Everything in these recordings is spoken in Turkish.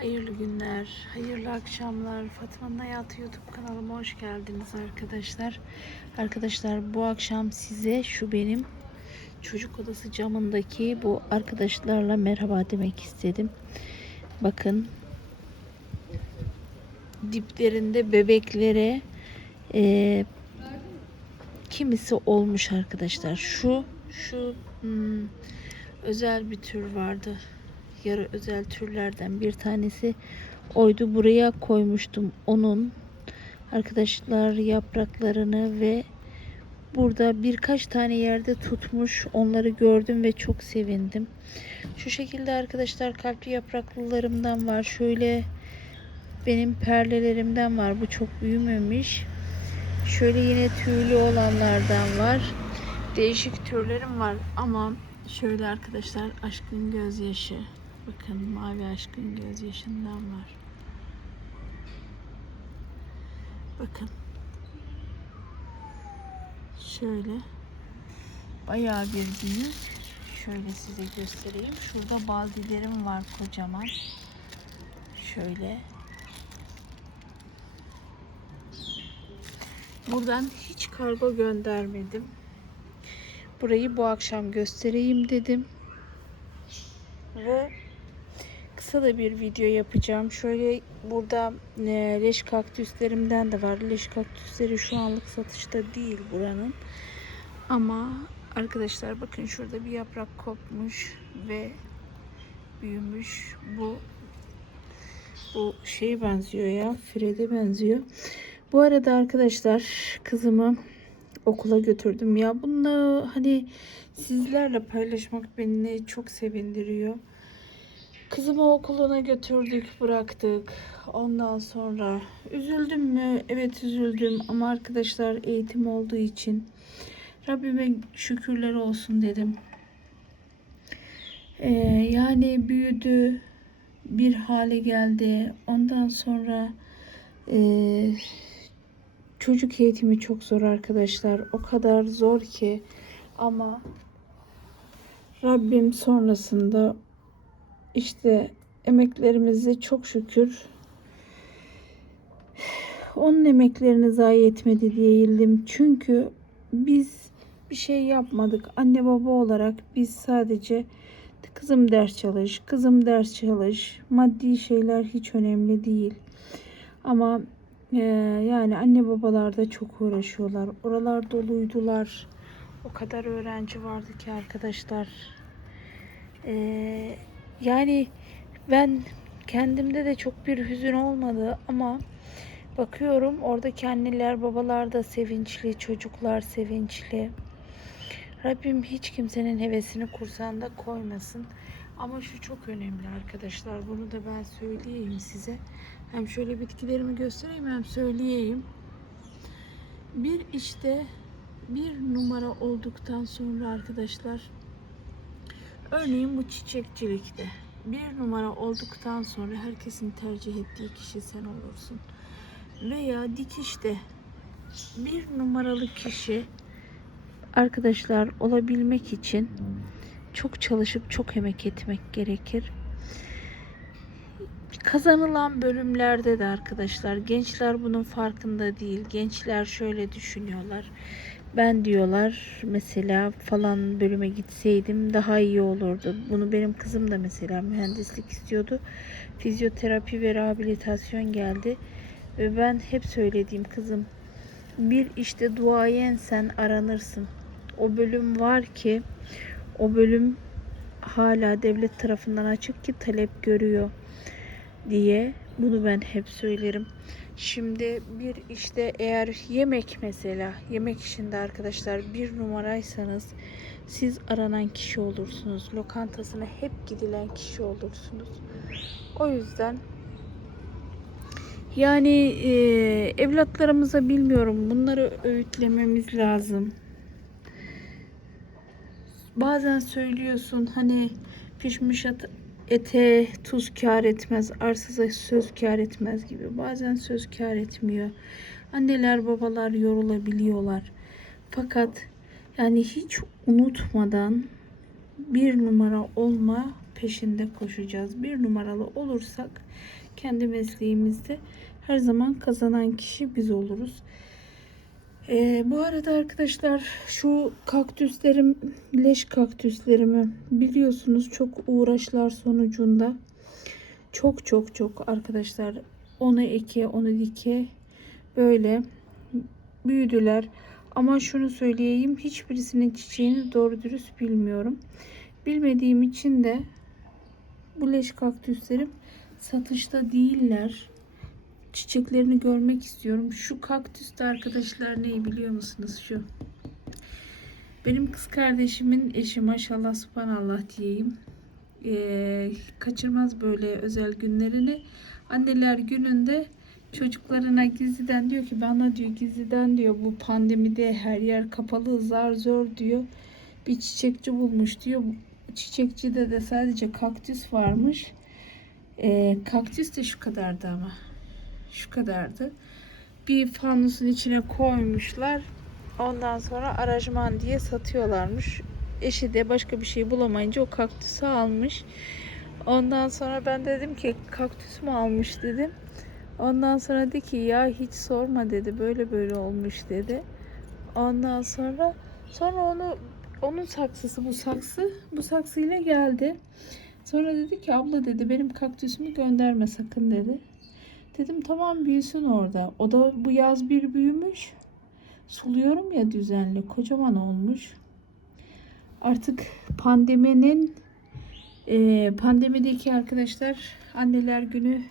Hayırlı günler, hayırlı akşamlar. Fatma'nın Hayatı YouTube kanalıma hoş geldiniz arkadaşlar. Arkadaşlar bu akşam size şu benim çocuk odası camındaki bu arkadaşlarla merhaba demek istedim. Bakın diplerinde bebeklere eee, kimisi olmuş arkadaşlar. Şu şu hmm, özel bir tür vardı yarı özel türlerden bir tanesi oydu. Buraya koymuştum onun arkadaşlar yapraklarını ve burada birkaç tane yerde tutmuş. Onları gördüm ve çok sevindim. Şu şekilde arkadaşlar kalpli yapraklılarımdan var. Şöyle benim perlelerimden var. Bu çok büyümemiş. Şöyle yine tüylü olanlardan var. Değişik türlerim var ama şöyle arkadaşlar aşkın gözyaşı. Bakın mavi aşkın gözyaşından var. Bakın. Şöyle. Bayağı bir büyük. Şöyle size göstereyim. Şurada baldilerim var kocaman. Şöyle. Buradan hiç kargo göndermedim. Burayı bu akşam göstereyim dedim. Ve kısa da bir video yapacağım. Şöyle burada e, leş kaktüslerimden de var. Leş kaktüsleri şu anlık satışta değil buranın. Ama arkadaşlar bakın şurada bir yaprak kopmuş ve büyümüş. Bu bu şey benziyor ya. Fred'e benziyor. Bu arada arkadaşlar kızımı okula götürdüm ya. Bunu hani sizlerle paylaşmak beni çok sevindiriyor. Kızımı okuluna götürdük, bıraktık. Ondan sonra üzüldüm mü? Evet üzüldüm ama arkadaşlar eğitim olduğu için Rabbime şükürler olsun dedim. Ee, yani büyüdü, bir hale geldi. Ondan sonra eee çocuk eğitimi çok zor arkadaşlar. O kadar zor ki ama Rabbim sonrasında işte emeklerimizi çok şükür onun emeklerini zayi etmedi diyelim. Çünkü biz bir şey yapmadık. Anne baba olarak biz sadece kızım ders çalış, kızım ders çalış. Maddi şeyler hiç önemli değil. Ama ee, yani anne babalar da çok uğraşıyorlar. Oralar doluydular. O kadar öğrenci vardı ki arkadaşlar. Ee, yani ben kendimde de çok bir hüzün olmadı ama bakıyorum oradaki anneler babalar da sevinçli, çocuklar sevinçli. Rabbim hiç kimsenin hevesini kursağında koymasın. Ama şu çok önemli arkadaşlar. Bunu da ben söyleyeyim size. Hem şöyle bitkilerimi göstereyim hem söyleyeyim. Bir işte bir numara olduktan sonra arkadaşlar örneğin bu çiçekçilikte bir numara olduktan sonra herkesin tercih ettiği kişi sen olursun. Veya dikişte bir numaralı kişi arkadaşlar olabilmek için çok çalışıp çok emek etmek gerekir. Kazanılan bölümlerde de arkadaşlar gençler bunun farkında değil. Gençler şöyle düşünüyorlar. Ben diyorlar mesela falan bölüme gitseydim daha iyi olurdu. Bunu benim kızım da mesela mühendislik istiyordu. Fizyoterapi ve rehabilitasyon geldi. Ve ben hep söylediğim kızım bir işte duayen sen aranırsın. O bölüm var ki o bölüm hala devlet tarafından açık ki talep görüyor diye bunu ben hep söylerim. Şimdi bir işte eğer yemek mesela yemek işinde arkadaşlar bir numaraysanız siz aranan kişi olursunuz. Lokantasına hep gidilen kişi olursunuz. O yüzden yani e, evlatlarımıza bilmiyorum bunları öğütlememiz lazım. Bazen söylüyorsun hani pişmiş et, ete tuz kar etmez, arsıza söz kar etmez gibi. Bazen söz kar etmiyor. Anneler babalar yorulabiliyorlar. Fakat yani hiç unutmadan bir numara olma peşinde koşacağız. Bir numaralı olursak kendi mesleğimizde her zaman kazanan kişi biz oluruz. Ee, bu arada arkadaşlar şu kaktüslerim, leş kaktüslerimi biliyorsunuz çok uğraşlar sonucunda çok çok çok arkadaşlar onu eke onu dike böyle büyüdüler. Ama şunu söyleyeyim hiçbirisinin çiçeğini doğru dürüst bilmiyorum. Bilmediğim için de bu leş kaktüslerim satışta değiller. Çiçeklerini görmek istiyorum. Şu kaktüs de arkadaşlar neyi biliyor musunuz şu? Benim kız kardeşimin eşi maşallah subhanallah diyeyim. Ee, kaçırmaz böyle özel günlerini. Anneler gününde çocuklarına gizliden diyor ki bana diyor gizliden diyor bu pandemide her yer kapalı zar zor diyor. Bir çiçekçi bulmuş diyor. Çiçekçide de sadece kaktüs varmış. Ee, kaktüs de şu kadardı ama. Şu kadardı. Bir fanusun içine koymuşlar. Ondan sonra aranjman diye satıyorlarmış. Eşi de başka bir şey bulamayınca o kaktüsü almış. Ondan sonra ben dedim ki kaktüs mü almış dedim. Ondan sonra dedi ki ya hiç sorma dedi. Böyle böyle olmuş dedi. Ondan sonra sonra onu onun saksısı bu saksı bu saksıyla geldi. Sonra dedi ki abla dedi benim kaktüsümü gönderme sakın dedi. Dedim tamam büyüsün orada. O da bu yaz bir büyümüş. Suluyorum ya düzenli. Kocaman olmuş. Artık pandeminin e, pandemideki arkadaşlar anneler günü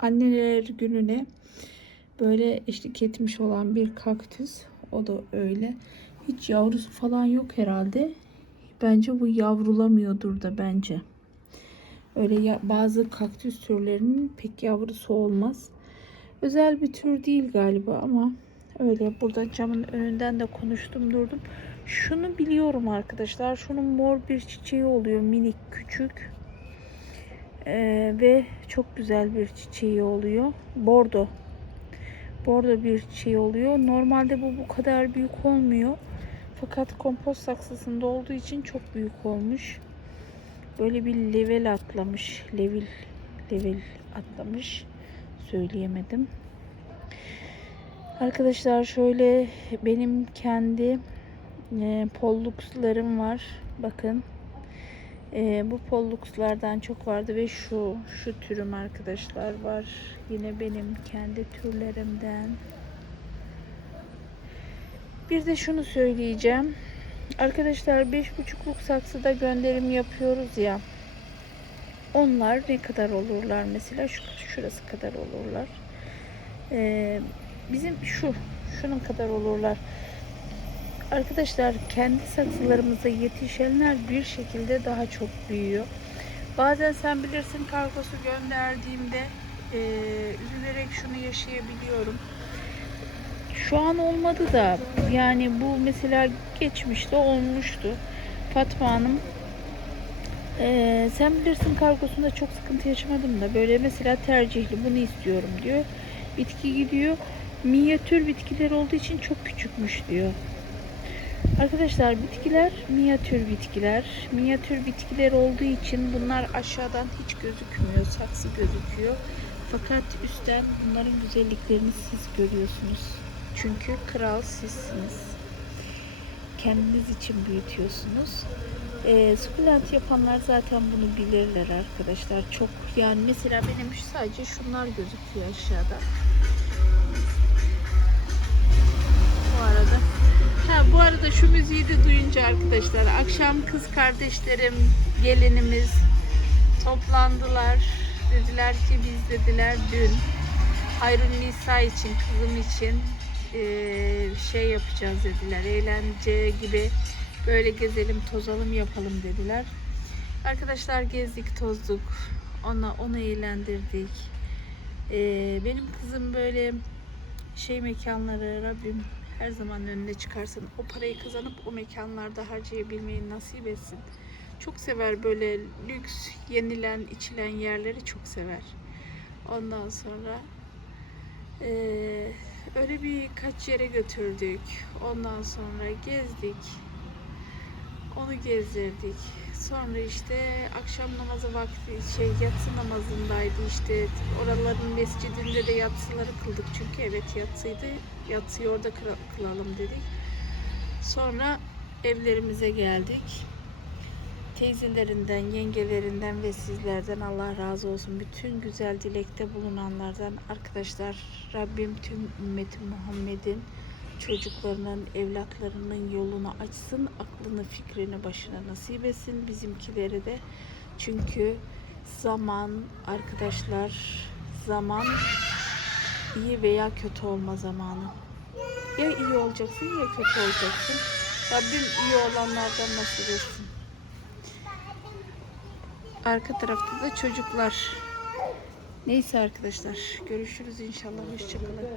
anneler gününe böyle eşlik etmiş olan bir kaktüs. O da öyle. Hiç yavrusu falan yok herhalde. Bence bu yavrulamıyordur da bence. Öyle ya, bazı kaktüs türlerinin pek yavrusu olmaz. Özel bir tür değil galiba ama öyle burada camın önünden de konuştum durdum. Şunu biliyorum arkadaşlar. Şunun mor bir çiçeği oluyor minik küçük. Ee, ve çok güzel bir çiçeği oluyor. Bordo. Bordo bir çiçeği oluyor. Normalde bu bu kadar büyük olmuyor. Fakat kompost saksısında olduğu için çok büyük olmuş. Böyle bir level atlamış. Level level atlamış. Söyleyemedim. Arkadaşlar şöyle benim kendi e, polluxlarım var. Bakın. E, bu polluxlardan çok vardı ve şu şu türüm arkadaşlar var. Yine benim kendi türlerimden. Bir de şunu söyleyeceğim. Arkadaşlar beş buçukluk saksıda gönderim yapıyoruz ya. Onlar ne kadar olurlar mesela şu şurası kadar olurlar. Ee, bizim şu şunun kadar olurlar. Arkadaşlar kendi saksılarımıza yetişenler bir şekilde daha çok büyüyor. Bazen sen bilirsin kargosu gönderdiğimde e, üzülerek şunu yaşayabiliyorum. Şu an olmadı da yani bu mesela geçmişte olmuştu. Fatma Hanım e, sen bilirsin kargosunda çok sıkıntı yaşamadım da böyle mesela tercihli bunu istiyorum diyor. Bitki gidiyor. Minyatür bitkiler olduğu için çok küçükmüş diyor. Arkadaşlar bitkiler minyatür bitkiler. Minyatür bitkiler olduğu için bunlar aşağıdan hiç gözükmüyor. Saksı gözüküyor. Fakat üstten bunların güzelliklerini siz görüyorsunuz. Çünkü kral sizsiniz. Kendiniz için büyütüyorsunuz. E, sukulent yapanlar zaten bunu bilirler arkadaşlar. Çok yani mesela benim şu- sadece şunlar gözüküyor aşağıda. Bu arada Ha bu arada şu müziği de duyunca arkadaşlar akşam kız kardeşlerim, gelinimiz toplandılar. Dediler ki biz dediler dün Hayrun Nisa için, kızım için eee, şey yapacağız dediler. Eğlence gibi böyle gezelim, tozalım, yapalım dediler. Arkadaşlar gezdik, tozduk. Ona onu eğlendirdik. Eee, benim kızım böyle şey mekanları Rabbim her zaman önüne çıkarsın. O parayı kazanıp o mekanlarda harcayabilmeyi nasip etsin. Çok sever böyle lüks, yenilen, içilen yerleri çok sever. Ondan sonra eee, öyle bir kaç yere götürdük. Ondan sonra gezdik. Onu gezdirdik. Sonra işte akşam namazı vakti şey yatsı namazındaydı işte oraların mescidinde de yatsıları kıldık çünkü evet yatsıydı. Yatsıyı orada kılalım dedik. Sonra evlerimize geldik. Teyzelerinden, yengelerinden ve sizlerden Allah razı olsun. Bütün güzel dilekte bulunanlardan arkadaşlar Rabbim tüm ümmeti Muhammed'in çocuklarının, evlatlarının yolunu açsın, aklını, fikrini başına nasip etsin bizimkileri de. Çünkü zaman arkadaşlar, zaman iyi veya kötü olma zamanı. Ya iyi olacaksın ya kötü olacaksın. Rabbim iyi olanlardan nasip etsin. Arka tarafta da çocuklar. Neyse arkadaşlar görüşürüz inşallah. Hoşçakalın.